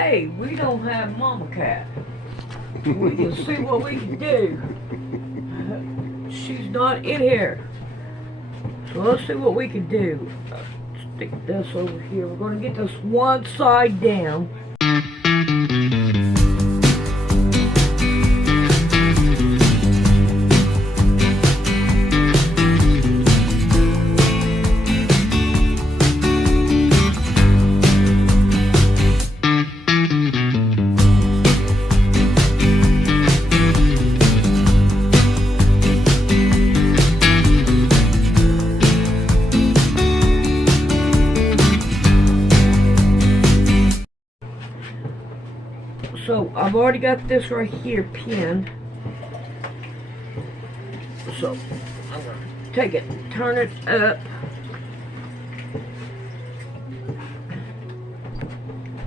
Hey, we don't have Mama Cat. We can see what we can do. She's not in here. So let's see what we can do. Stick this over here. We're going to get this one side down. So I've already got this right here pinned. So I'm gonna take it, turn it up,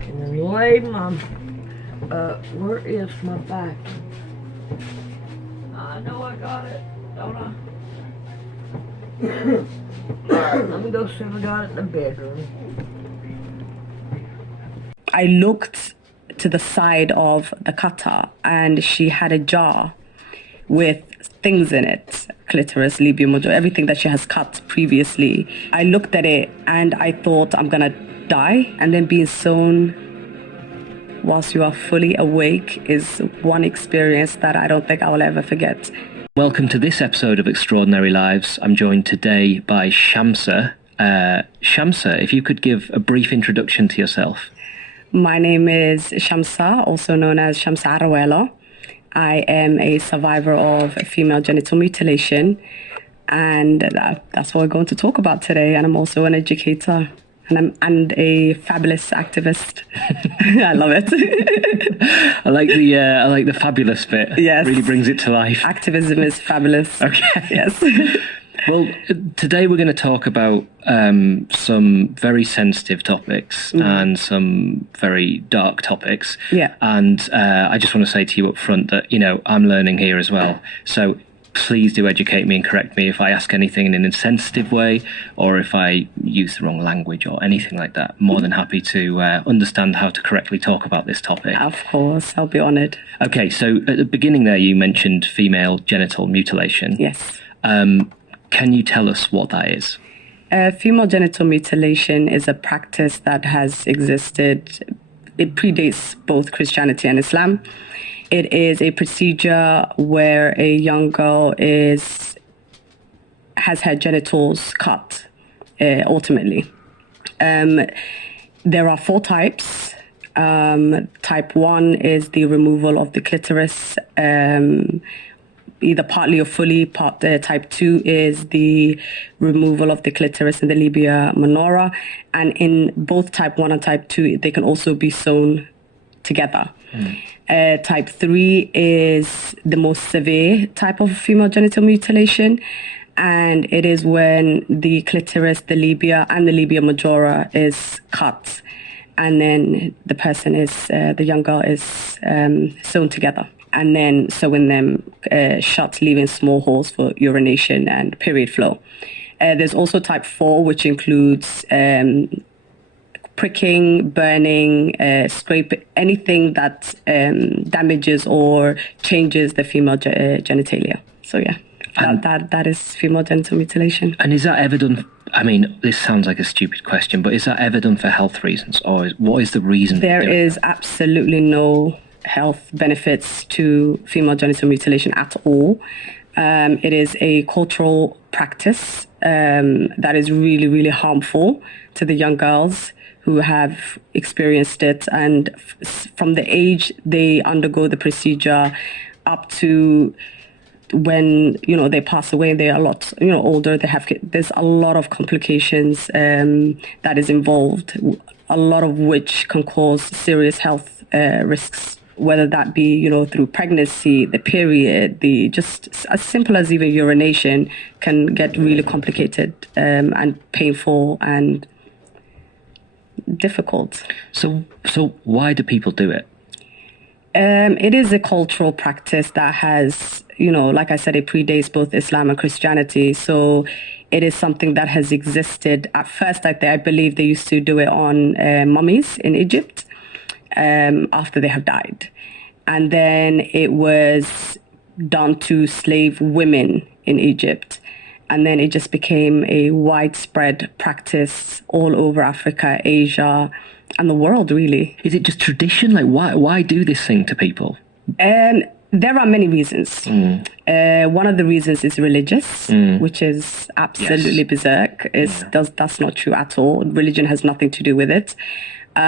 and then lay my. Where is my back? I know I got it, don't I? Alright, let me go see if I got it in the bedroom. I looked to the side of the cutter and she had a jar with things in it, clitoris, labia majora, everything that she has cut previously. I looked at it and I thought I'm gonna die, and then being sewn whilst you are fully awake is one experience that I don't think I will ever forget. Welcome to this episode of Extraordinary Lives. I'm joined today by Shamsa. Shamsa, if you could give a brief introduction to yourself. My name is Shamsa, also known as Shamsa Arawela. I am a survivor of female genital mutilation, and that's what we're going to talk about today. And I'm also an educator, and a fabulous activist. I love it. I like the fabulous bit. Yes, really brings it to life. Activism is fabulous. Okay. Yes. Well, today we're going to talk about some very sensitive topics and some very dark topics. Yeah. And I just want to say to you up front that, I'm learning here as well. So please do educate me and correct me if I ask anything in an insensitive way or if I use the wrong language or anything like that. More than happy to understand how to correctly talk about this topic. Of course, I'll be honoured. Okay, so at the beginning there you mentioned female genital mutilation. Yes. Can you tell us what that is? Female genital mutilation is a practice that has existed. It predates both Christianity and Islam. It is a procedure where a young girl has her genitals cut, ultimately. There are 4 types. Type 1 is the removal of the clitoris, either partly or fully. Type 2 is the removal of the clitoris and the labia minora. And in both type 1 and type 2, they can also be sewn together. Type 3 is the most severe type of female genital mutilation. And it is when the clitoris, the labia, and the labia majora is cut. And then the person the young girl is sewn together. And then sewing them shut, leaving small holes for urination and period flow. There's also type 4, which includes pricking, burning, scrape, anything that damages or changes the female genitalia. So yeah, that is female genital mutilation. And is that ever done? I mean, this sounds like a stupid question, but is that ever done for health reasons, or what is the reason? There is absolutely no health benefits to female genital mutilation at all. It is a cultural practice that is really, really harmful to the young girls who have experienced it. And from the age they undergo the procedure up to when, they pass away, they are a lot, older, there's a lot of complications that is involved, a lot of which can cause serious health risks, whether that be, through pregnancy, the period, just as simple as even urination can get really complicated and painful and difficult. So why do people do it? It is a cultural practice that has, like I said, it predates both Islam and Christianity. So it is something that has existed. At first, I believe they used to do it on mummies in Egypt. after they have died. And then it was done to slave women in Egypt. And then it just became a widespread practice all over Africa, Asia, and the world, really. Is it just tradition? Like, why do this thing to people? There are many reasons. One of the reasons is religious, which is absolutely berserk. That's not true at all. Religion has nothing to do with it. So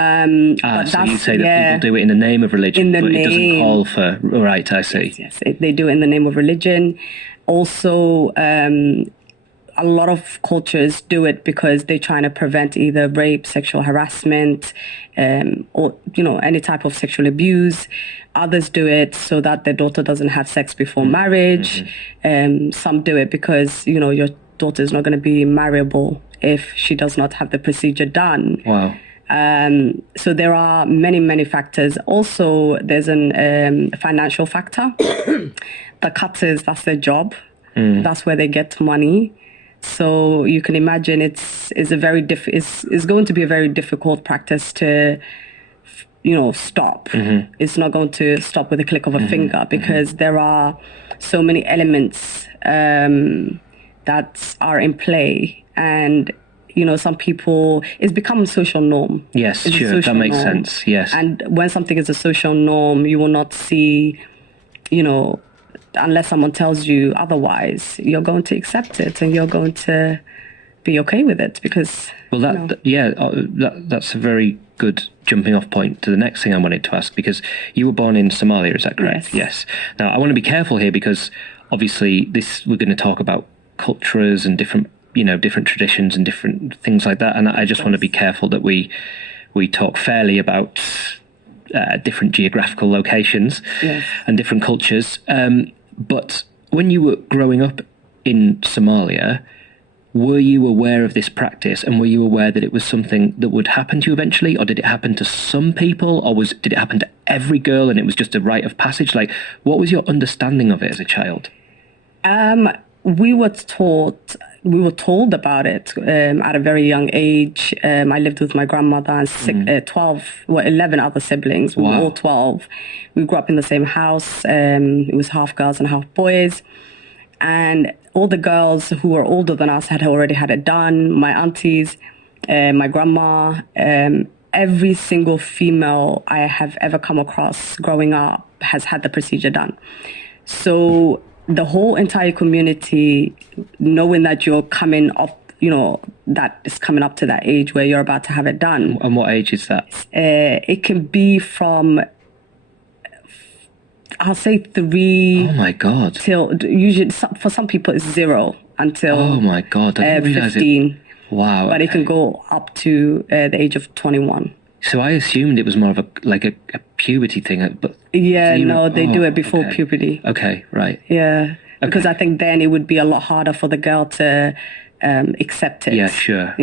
you say that people do it in the name of religion, but it doesn't call for... Right, I see. Yes, they do it in the name of religion. Also, a lot of cultures do it because they're trying to prevent either rape, sexual harassment, or, any type of sexual abuse. Others do it so that their daughter doesn't have sex before marriage. Some do it because, your daughter is not going to be marriable if she does not have the procedure done. Wow. So there are many, many factors. Also, there's a financial factor. The cutters, that's their job. That's where they get money. So you can imagine it's going to be a very difficult practice to, stop. It's not going to stop with a click of a finger because there are so many elements that are in play. And, some people, it's become a social norm. Yes, sure, that makes sense, yes. And when something is a social norm, you will not see, unless someone tells you otherwise, you're going to accept it and you're going to be okay with it because... Well, that's a very good jumping off point to the next thing I wanted to ask, because you were born in Somalia, is that correct? Yes. Now, I want to be careful here because obviously we're going to talk about cultures and different traditions and different things like that. And I just want to be careful that we talk fairly about different geographical locations and different cultures. But when you were growing up in Somalia, were you aware of this practice, and were you aware that it was something that would happen to you eventually, or did it happen to some people, or did it happen to every girl and it was just a rite of passage? Like, what was your understanding of it as a child? We were told about it at a very young age. I lived with my grandmother and 11 other siblings. We were all 12. We grew up in the same house. It was half girls and half boys. And all the girls who were older than us had already had it done. My aunties, my grandma, every single female I have ever come across growing up has had the procedure done. So the whole entire community, knowing that you're coming up, that is coming up to that age where you're about to have it done. And what age is that? It can be from, I'll say 3. Oh my God. Till usually for some people it's 0 until. Oh my God. I didn't realize 15. Wow. But it can go up to the age of 21. So I assumed it was more of a puberty thing, but they do it before puberty. Okay, right. Yeah, because I think then it would be a lot harder for the girl to accept it. Yeah, sure.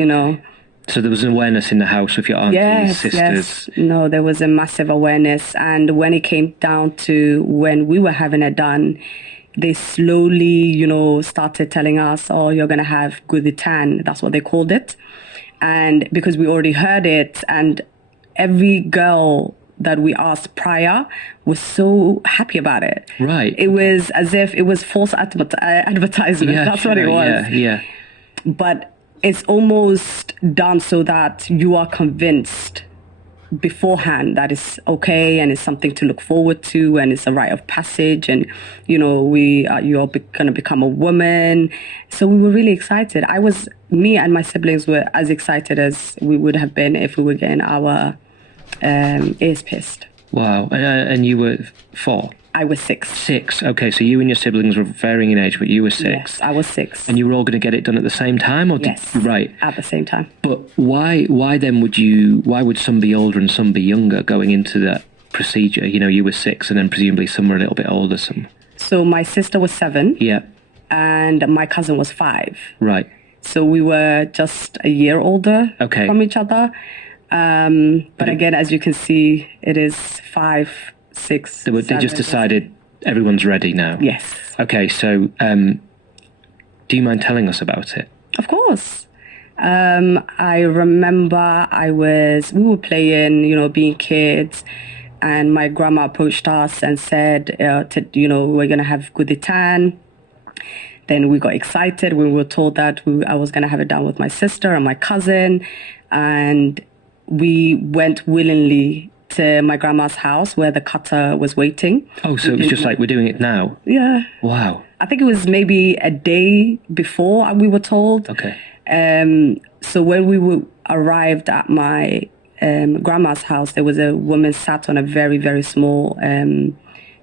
So there was an awareness in the house with your aunties, sisters. Yes. No, there was a massive awareness, and when it came down to when we were having it done, they slowly, started telling us, "Oh, you're gonna have guditan." That's what they called it, and because we already heard it, and every girl that we asked prior was so happy about it. Right. It was as if it was false advertisement. Yeah, that's what it was. Yeah. But it's almost done so that you are convinced beforehand that it's okay and it's something to look forward to and it's a rite of passage and, you're going to become a woman. So we were really excited. Me and my siblings were as excited as we would have been if we were getting our ears pierced. Wow. And you were 4? I was 6. 6. Okay, so you and your siblings were varying in age, but you were 6. Yes, I was 6. And you were all going to get it done at the same time? Yes, right. At the same time. But why then why would some be older and some be younger going into that procedure? You were 6 and then presumably some were a little bit older. So my sister was 7. Yeah. And my cousin was 5. Right. So we were just a year older from each other. But again, as you can see, it is 5, 6. They just decided everyone's ready now. Yes. Okay, so do you mind telling us about it? Of course. I remember we were playing, being kids, and my grandma approached us and said, we're going to have Guditan. Then we got excited when we were told that I was going to have it down with my sister and my cousin. And we went willingly to my grandma's house where the kata was waiting. Oh, so it was just like, we're doing it now? Yeah. Wow. I think it was maybe a day before we were told. Okay. So when we arrived at my grandma's house, there was a woman sat on a very, very small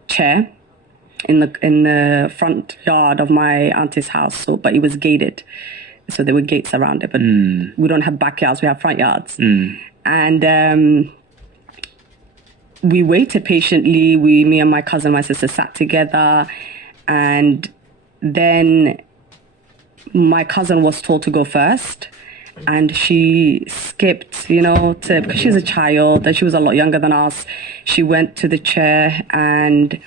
chair in the front yard of my auntie's house. But it was gated, so there were gates around it. But we don't have backyards; we have front yards. And we waited patiently. Me and my cousin, my sister, sat together, and then my cousin was told to go first. And she skipped, because she's a child and she was a lot younger than us. She went to the chair, and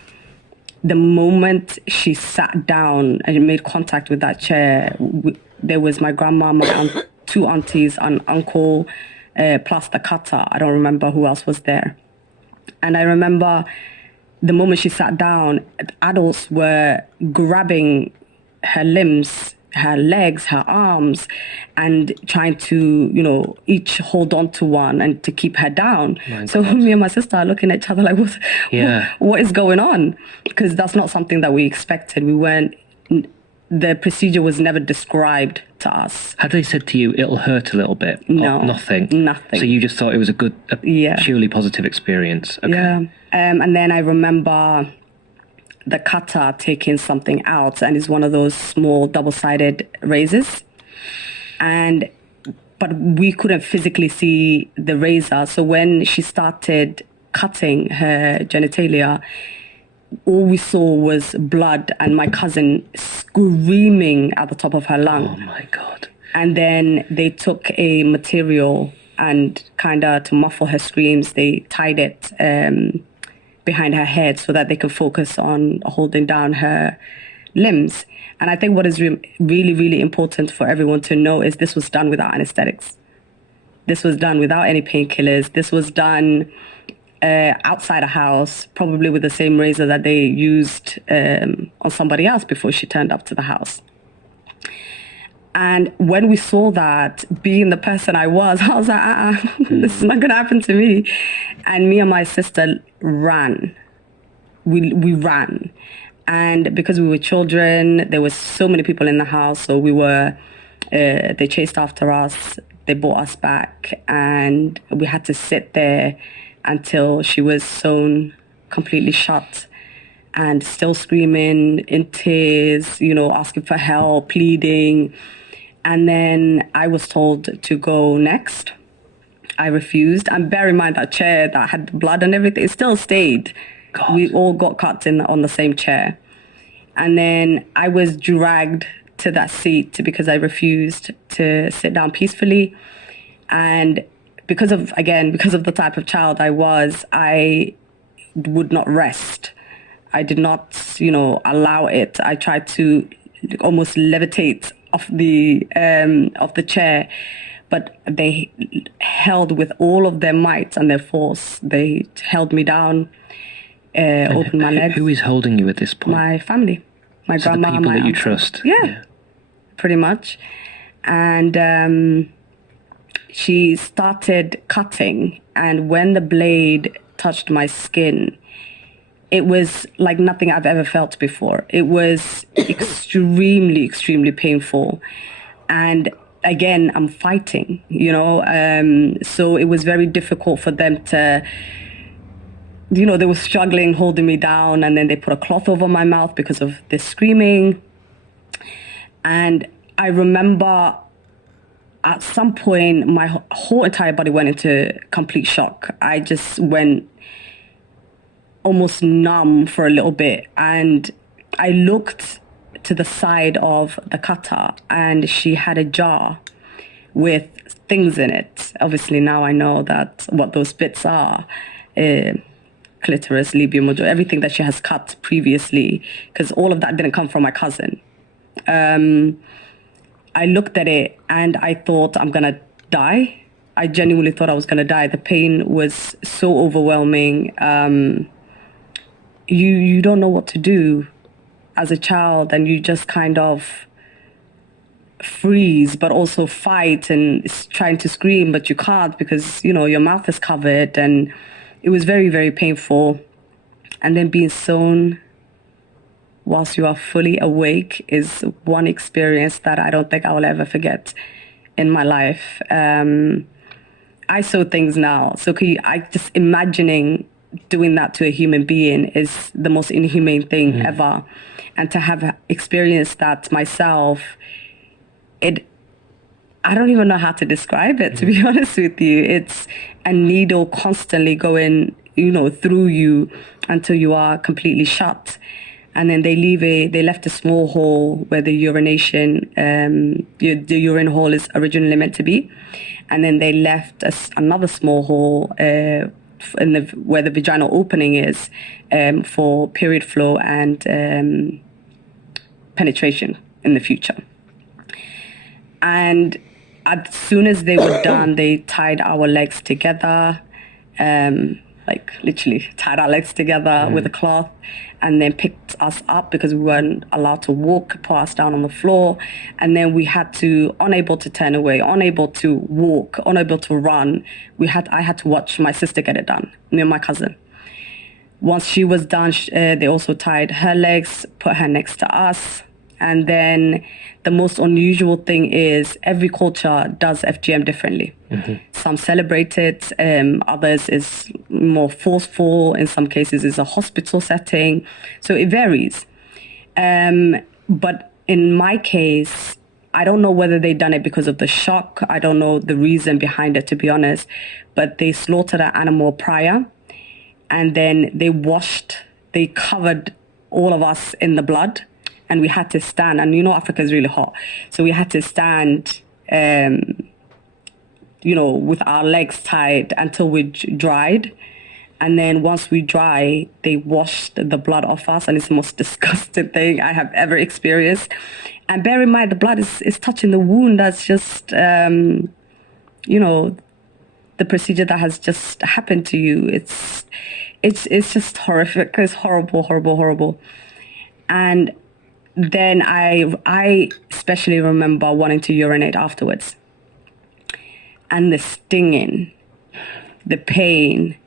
the moment she sat down and made contact with that chair, there was my grandma, two aunties, and uncle, plus the kata. I don't remember who else was there. And I remember the moment she sat down, adults were grabbing her limbs, her legs, her arms, and trying to, each hold on to one and to keep her down. So me and my sister are looking at each other like, what is going on? Because that's not something that we expected. The procedure was never described to us. Had they said to you, it'll hurt a little bit? No. Nothing? Nothing. So you just thought it was a purely positive experience? Okay. Yeah. And then I remember the kata taking something out, and it's one of those small double-sided razors. But we couldn't physically see the razor. So when she started cutting her genitalia, all we saw was blood and my cousin screaming at the top of her lung. Oh my God. And then they took a material and kind of to muffle her screams, they tied it behind her head so that they could focus on holding down her limbs. And I think what is really, really important for everyone to know is this was done without anesthetics. This was done without any painkillers. This was done outside a house, probably with the same razor that they used on somebody else before she turned up to the house. And when we saw that, being the person I was like, this is not going to happen to me. And me and my sister ran. We ran. And because we were children, there were so many people in the house. So they chased after us. They brought us back. And we had to sit there until she was sewn completely shut and still screaming in tears, asking for help, pleading. And then I was told to go next. I refused. And bear in mind that chair that had blood and everything, it still stayed. God. We all got cut on the same chair. And then I was dragged to that seat because I refused to sit down peacefully. And because of the type of child I was, I would not rest. I did not, allow it. I tried to almost levitate off the chair, but they held with all of their might and their force. They held me down, opened my legs. Who is holding you at this point? My family, my grandma, the people my that you aunt. trust. Yeah, pretty much. And she started cutting, and when the blade touched my skin, it was like nothing I've ever felt before. It was extremely, extremely painful. And again, I'm fighting, so it was very difficult for them to, they were struggling, holding me down, and then they put a cloth over my mouth because of the screaming. And I remember at some point, my whole entire body went into complete shock. I just went almost numb for a little bit. And I looked to the side of the kata, and she had a jar with things in it. Obviously, now I know what those bits are. Clitoris, labia majora, everything that she has cut previously, because all of that didn't come from my cousin. I looked at it and I thought I'm going to die. I genuinely thought I was going to die. The pain was so overwhelming. You don't know what to do as a child, and you just kind of freeze, but also fight and trying to scream, but you can't because, your mouth is covered. And it was very, very painful. And then being sewn whilst you are fully awake is one experience that I don't think I will ever forget in my life. I saw things now. So I just imagining doing that to a human being is the most inhumane thing ever. And to have experienced that myself, I don't even know how to describe it, to be honest with you. It's a needle constantly going, through you until you are completely shut. And then they left a small hole where the urination, the urine hole is originally meant to be. And then they left another small hole where the vaginal opening is for period flow and penetration in the future. And as soon as they were done, they tied our legs together, literally tied our legs together with a cloth, and then picked us up because we weren't allowed to walk, put us down on the floor. And then we had to, unable to turn away, unable to walk, unable to run. I had to watch my sister get it done, me and my cousin. Once she was done, they also tied her legs, put her next to us. And then the most unusual thing is every culture does FGM differently. Some celebrate it, others is more forceful. In some cases, it's a hospital setting. So it varies. But in my case, I don't know whether they done it because of the shock. I don't know the reason behind it, to be honest. But they slaughtered an animal prior, and then they covered all of us in the blood. And we had to stand, and Africa is really hot. So we had to stand, with our legs tied until we dried. And then once we dry, they washed the blood off us. And it's the most disgusting thing I have ever experienced. And bear in mind, the blood is touching the wound. That's just, the procedure that has just happened to you. It's just horrific. It's horrible, horrible, horrible. And then I especially remember wanting to urinate afterwards. And the stinging, the pain,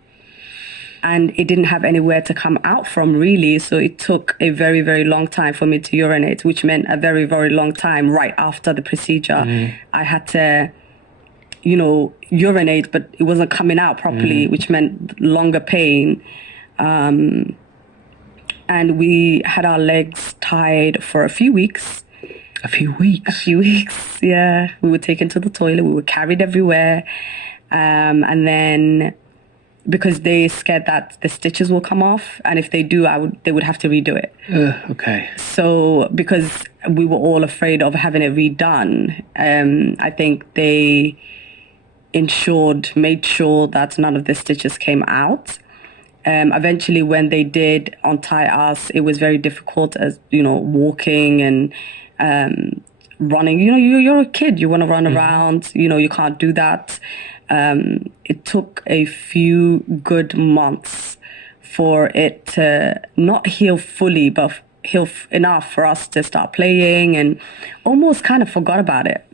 and it didn't have anywhere to come out from, really. So it took a very, very long time for me to urinate, which meant a very, very long time right after the procedure. I had to, urinate, but it wasn't coming out properly, which meant longer pain. And we had our legs tied for a few weeks. A few weeks? A few weeks, yeah. We were taken to the toilet. We were carried everywhere. And then because they scared that the stitches will come off. And if they do, they would have to redo it. Okay. So because we were all afraid of having it redone, I think they made sure that none of the stitches came out. Eventually, when they did untie us, it was very difficult, as walking and running. You're a kid, you want to run around. You can't do that. It took a few good months for it to not heal fully, but heal enough for us to start playing, and almost kind of forgot about it.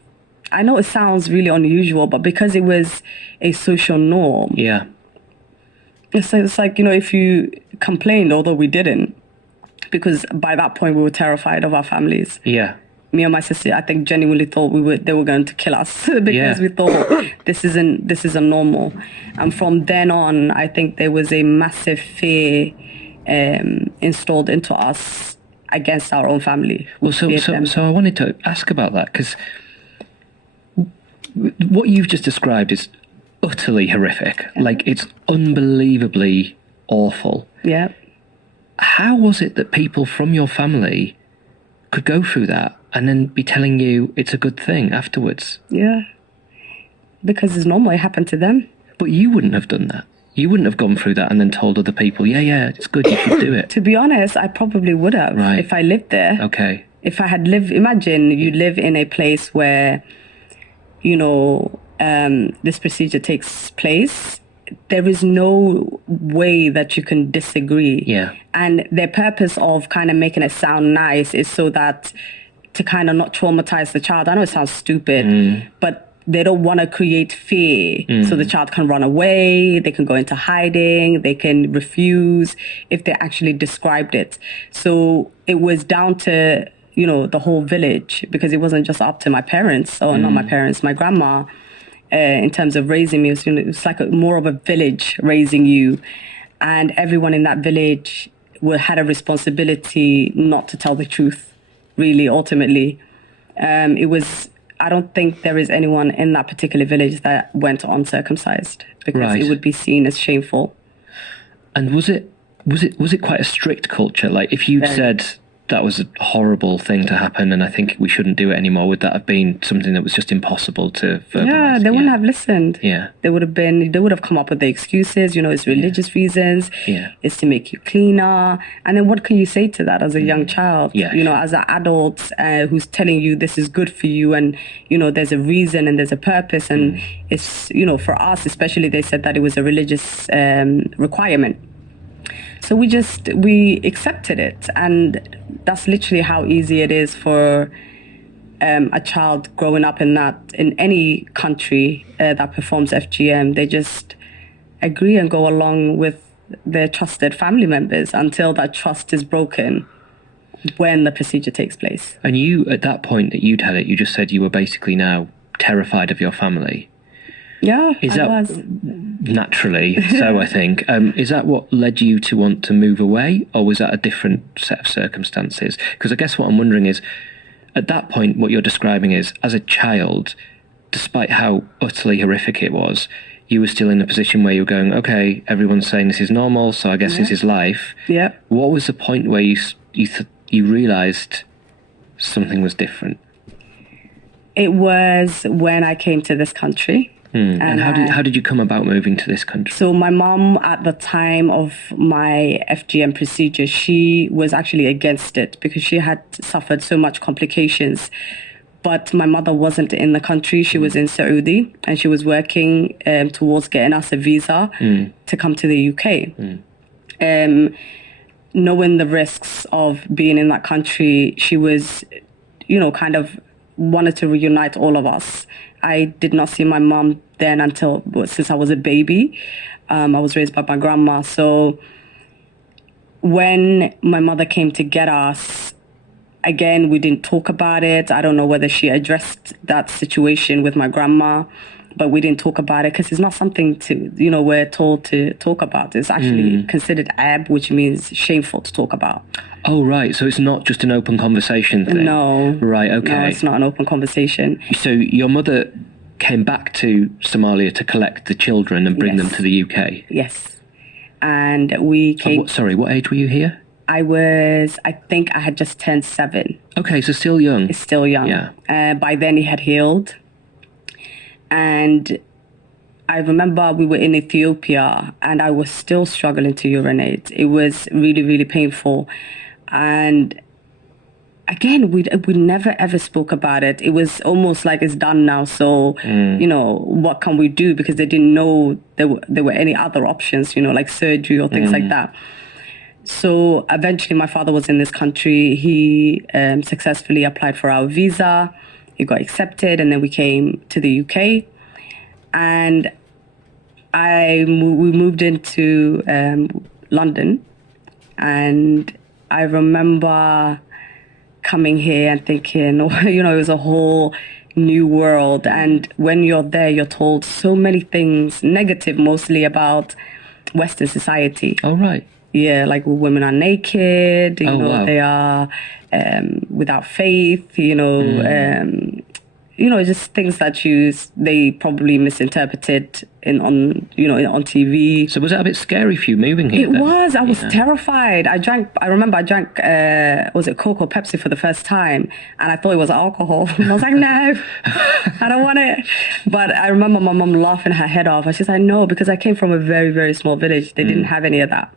I know it sounds really unusual, but because it was a social norm. Yeah. It's like, if you complained, although we didn't, because by that point we were terrified of our families. Yeah. Me and my sister, I think, genuinely thought they were going to kill us because we thought this isn't normal. And from then on, I think there was a massive fear installed into us against our own family. Well, so I wanted to ask about that, because what you've just described is utterly horrific. Like, it's unbelievably awful. Yeah. How was it that people from your family could go through that and then be telling you it's a good thing afterwards? Yeah. Because it's normal. It happened to them. But you wouldn't have done that. You wouldn't have gone through that and then told other people, yeah, it's good, you should do it. To be honest, I probably would have if I lived there. Okay. if I had lived, imagine you live in a place where, you know, this procedure takes place. There is no way that you can disagree. Yeah. And their purpose of kind of making it sound nice is so that to kind of not traumatize the child. I know it sounds stupid, but they don't want to create fear. So the child can run away, they can go into hiding, they can refuse if they actually described it. So it was down to, you know, the whole village, because it wasn't just up to my parents, or not my parents, my grandma, in terms of raising me. It was like more of a village raising you. And everyone in that village had a responsibility not to tell the truth, really, ultimately. I don't think there is anyone in that particular village that went uncircumcised, because it would be seen as shameful. And was it quite a strict culture? Like, if you said that was a horrible thing to happen and I think we shouldn't do it anymore, would that have been something that was just impossible to verbalize? Yeah, they wouldn't have listened. Yeah. They would have come up with the excuses, you know, it's religious reasons, it's to make you cleaner. And then what can you say to that as a young child? Yeah. You know, as an adult who's telling you this is good for you, and, you know, there's a reason and there's a purpose. And it's, you know, for us especially, they said that it was a religious requirement. So we accepted it, and that's literally how easy it is for a child growing up in any country that performs FGM. They just agree and go along with their trusted family members until that trust is broken when the procedure takes place. And you, at that point that you'd had it, you just said you were basically now terrified of your family. Yeah, I was. Naturally so, I think. Is that what led you to want to move away, or was that a different set of circumstances? Because I guess what I'm wondering is, at that point, what you're describing is, as a child, despite how utterly horrific it was, you were still in a position where you were going, okay, everyone's saying this is normal, so I guess this is life. Yeah. What was the point where you realised something was different? It was when I came to this country. And how did you come about moving to this country? So my mom, at the time of my FGM procedure, she was actually against it because she had suffered so much complications. But my mother wasn't in the country. She was in Saudi, and she was working towards getting us a visa to come to the UK. Knowing the risks of being in that country, she was, you know, kind of wanted to reunite all of us. I did not see my mom then since I was a baby. I was raised by my grandma. So when my mother came to get us, again, we didn't talk about it. I don't know whether she addressed that situation with my grandma, but we didn't talk about it because it's not something we're told to talk about. It's actually considered ab, which means shameful to talk about. Oh, right. So it's not just an open conversation thing? No. Right, okay. No, it's not an open conversation. So your mother came back to Somalia to collect the children and bring them to the UK? Yes. And we came... What age were you here? I think I had just turned 7. Okay, so still young. It's still young. Yeah. By then he had healed. And I remember we were in Ethiopia and I was still struggling to urinate. It was really, really painful. And again, we never ever spoke about it. It was almost like it's done now. So, you know, what can we do? Because they didn't know there were any other options, you know, like surgery or things like that. So eventually my father was in this country. He successfully applied for our visa. He got accepted, and then we came to the UK. And we moved into London. And I remember coming here and thinking, you know, it was a whole new world. And when you're there, you're told so many things, negative mostly, about Western society. Oh, right. Yeah, like women are naked, you know, wow. They are without faith, you know, just things that they probably misinterpreted on TV. So was that a bit scary for you moving here? It was. I was terrified. I remember I drank, was it Coke or Pepsi for the first time, and I thought it was alcohol. And I was like, no, I don't want it. But I remember my mom laughing her head off. And she's like, no, because I came from a very, very small village. They didn't have any of that.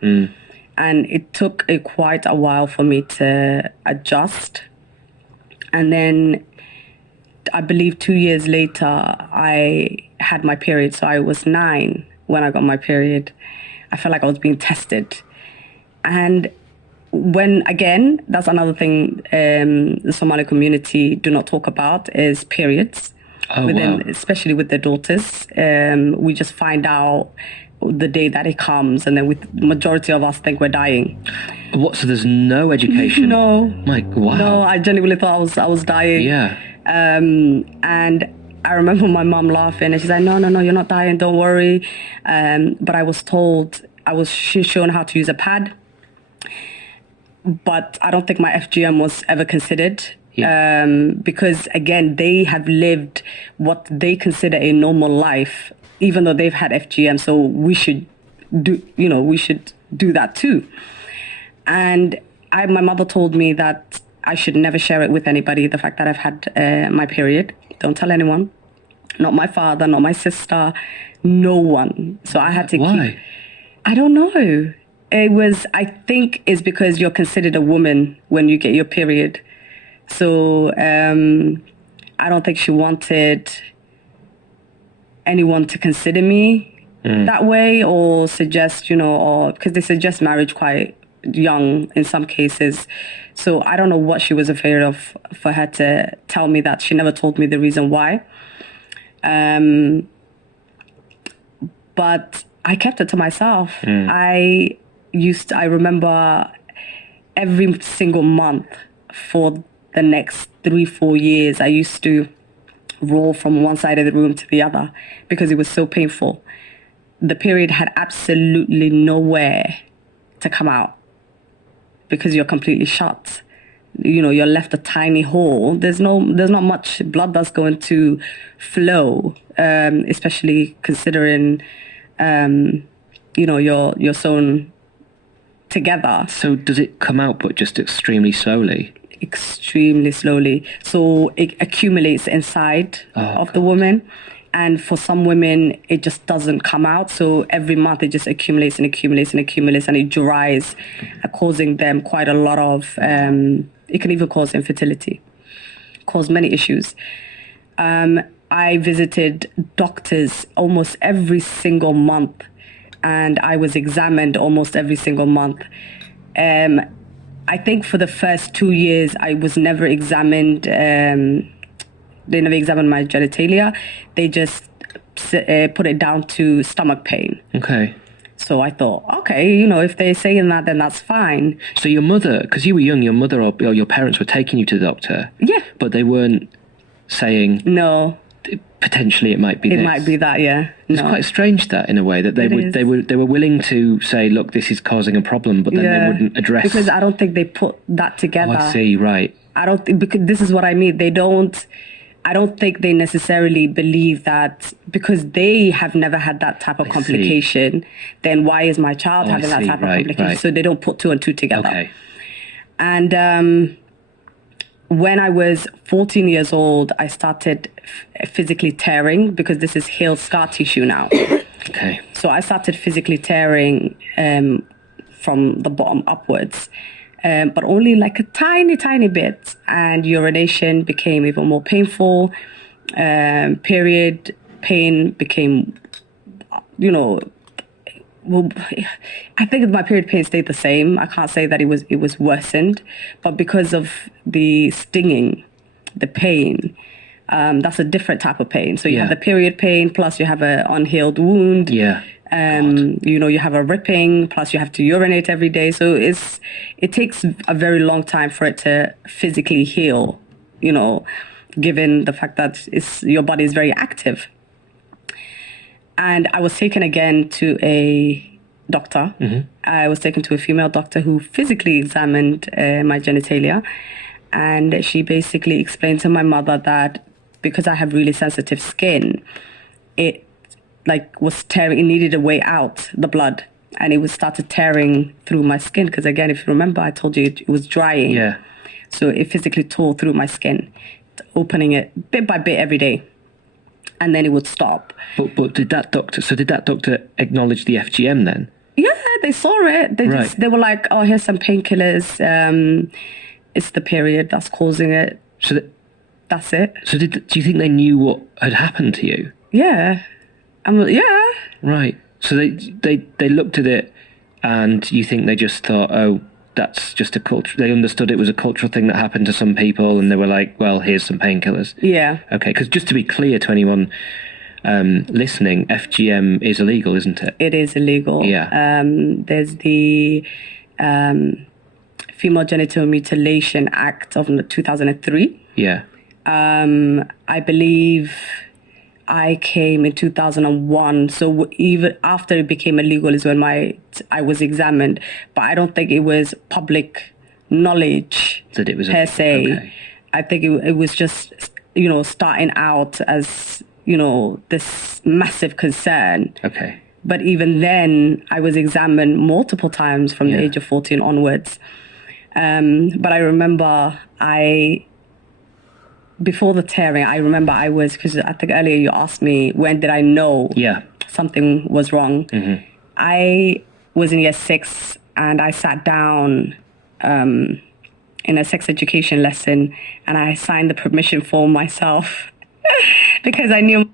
And it took quite a while for me to adjust And then I believe 2 years later, I had my period. So I was 9 when I got my period. I felt like I was being tested. And again, that's another thing the Somali community do not talk about is periods. Oh, wow. Especially with their daughters. We just find out the day that it comes, and then with majority of us think we're dying. What? So there's no education? No. Wow. No, I genuinely thought I was dying. Yeah. And I remember my mom laughing, and she's like, no, you're not dying, don't worry. But I was told, she's shown how to use a pad, but I don't think my FGM was ever considered. Yeah. Because again, they have lived what they consider a normal life, even though they've had FGM. So we should do that too. And my mother told me that I should never share it with anybody, the fact that I've had my period. Don't tell anyone. Not my father, not my sister, no one. So I had to Why? I don't know. I think it's because you're considered a woman when you get your period. So I don't think she wanted anyone to consider me that way, or suggest, or because they suggest marriage quite young in some cases. So I don't know what she was afraid of for her to tell me that. She never told me the reason why. But I kept it to myself. I remember every single month for the next 3-4 years, I used to roll from one side of the room to the other because it was so painful. The period had absolutely nowhere to come out because you're completely shut. You're left a tiny hole. There's not much blood that's going to flow, especially considering, you're sewn together. So does it come out, but just extremely slowly? Extremely slowly. So it accumulates inside of the woman. And for some women, it just doesn't come out. So every month it just accumulates and accumulates and accumulates, and it dries, causing them quite a lot of, it can even cause infertility, cause many issues. I visited doctors almost every single month, and I was examined almost every single month. I think for the first 2 years, I was never examined. They never examined my genitalia. They just put it down to stomach pain. Okay. So I thought, okay, if they're saying that, then that's fine. So your mother, because you were young, your mother or your parents were taking you to the doctor. Yeah. But they weren't saying... No. Potentially it might be this. It might be that, yeah. It's quite strange that, in a way, that they were willing to say, look, this is causing a problem, but then they wouldn't address... Because I don't think they put that together. Oh, I see, right. I don't think, because this is what I mean. I don't think they necessarily believe that because they have never had that type of complication, then why is my child having that type of complication? Right. So they don't put 2 and 2 together. Okay. And when I was 14 years old, I started physically tearing, because this is healed scar tissue now. Okay. So I started physically tearing from the bottom upwards. But only like a tiny, tiny bit. And urination became even more painful. Period pain became, well, I think my period pain stayed the same. I can't say that it was worsened. But because of the stinging, the pain, that's a different type of pain. So you have the period pain, plus you have an unhealed wound. Yeah. You have a ripping, plus you have to urinate every day. So it takes a very long time for it to physically heal, given the fact that your body is very active. And I was taken again to a doctor. Mm-hmm. I was taken to a female doctor who physically examined my genitalia. And she basically explained to my mother that because I have really sensitive skin, it was tearing. It needed a way out, the blood, and it started tearing through my skin. Because again, if you remember, I told you it was drying. Yeah. So it physically tore through my skin, opening it bit by bit every day, and then it would stop. But did that doctor acknowledge the FGM then? Yeah, they saw it. They were like, oh, here's some painkillers. It's the period that's causing it. So, That's it. so do you think they knew what had happened to you? Yeah. Yeah. Right. So they looked at it, and you think they just thought, oh, that's just a culture. They understood it was a cultural thing that happened to some people, and they were like, well, here's some painkillers. Yeah. Okay. Because just to be clear to anyone listening, FGM is illegal, isn't it? It is illegal. Yeah. There's the Female Genital Mutilation Act of 2003. Yeah. I believe I came in 2001. So even after it became illegal is when I was examined. But I don't think it was public knowledge That it was per se. Okay. I think it was just, starting out as, this massive concern. Okay. But even then, I was examined multiple times from the Yeah. age of 14 onwards. But I remember before the tearing, because I think earlier you asked me, when did I know Yeah. something was wrong? Mm-hmm. I was in year 6 and I sat down in a sex education lesson and I signed the permission form myself because I knew